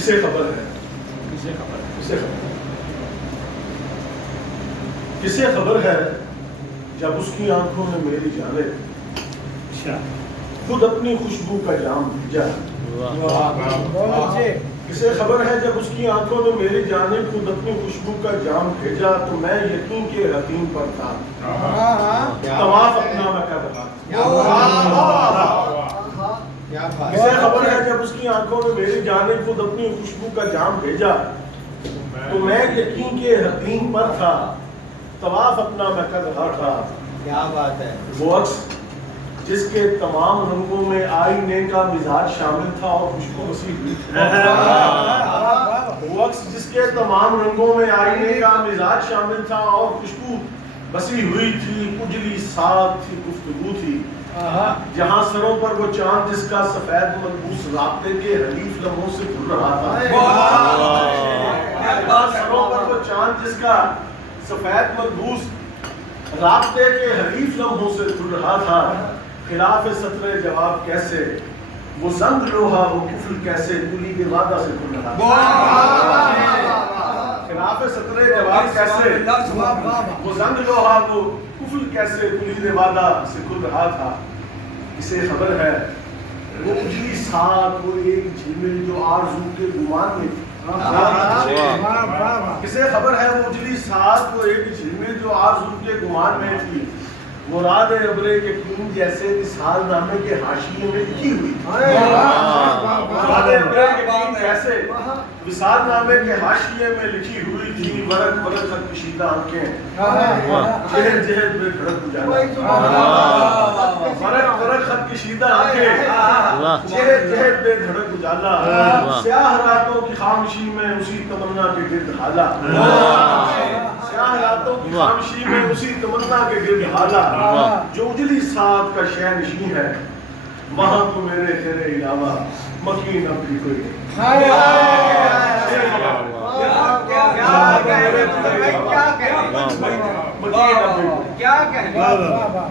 کسے خبر ہے، کسے خبر ہے جب اس کی آنکھوں نے میری جانب خود اپنی خوشبو کا جام بھیجا. کسے خبر ہے جب اس کی آنکھوں نے میری جانب خود اپنی خوشبو کا جام بھیجا تو میں یقین کے یقین پر تھا، طواف اپنا میں کر رہا. کسے خبر ہے جب اس کی آنکھوں نے میری جانب خود اپنی خوشبو کا جام بھیجا تو میں یقین کے یقین پر تھا، طواف اپنا میں کر رہا تھا. کیا بات ہے. وہ عکس جس کے تمام رنگوں میں آئینے کا مزاج شامل تھا اور خوشبو وسیع ہوئی تھی. وہ عکس جس کے تمام رنگوں میں آئینے کا مزاج شامل تھا اور خوشبو وسیع ہوئی تھی. اجلی ساتھ تھی گفتگو تھی جہاں سروں پر وہ چاند جس کا سفید ملبوس رابطے کے حلیف لمحوں سے کھل رہا تھا. سروں پر وہ چاند جس کا سفید ملبوس رابطے کے حلیف لمحوں سے کھل رہا تھا. خلاف سطر جواب کیسے وہ زنگ لوہا وہ کفل کیسے کلی کے وعدہ سے کھل رہا تھا. خلاف سطر جواب کیسے وہ زنگ لوہا وہ کفل کیسے کلی کے وعدہ سے کھل رہا تھا. اسے خبر ہے وہ اجلی ساتھ وہ ایک جھیل جو آرزو کے گمان میں تھی. کسے خبر ہے وہ اجلی ساتھ وہ ایک جھیل جو آرزو کے گمان میں تھی. مراد ابرے کے خون جیسے مثال نامے کے حاشیے میں لکھی ہوئی. مراد ابرے کے خون جیسے مثال نامے کے حاشیے میں لکھی ہوئی تھی. ورق ورق خط کشیدہ آنکھیں جہد جہد میں دھڑک اجالا. ورق ورق خط کشیدہ آنکھیں جہد جہد میں دھڑک اجالا. سیاہ راتوں کی خاموشی میں اسی تمنا کے گرد حالا. سیاہ راتوں کی خاموشی میں اسی تمنا کے گرد حالا. جو اجلی ساتھ کا شہ نشین ہے وہاں تو میرے تیرے علاوہ مکین اب بھی کوئی نہیں. کیا کہیں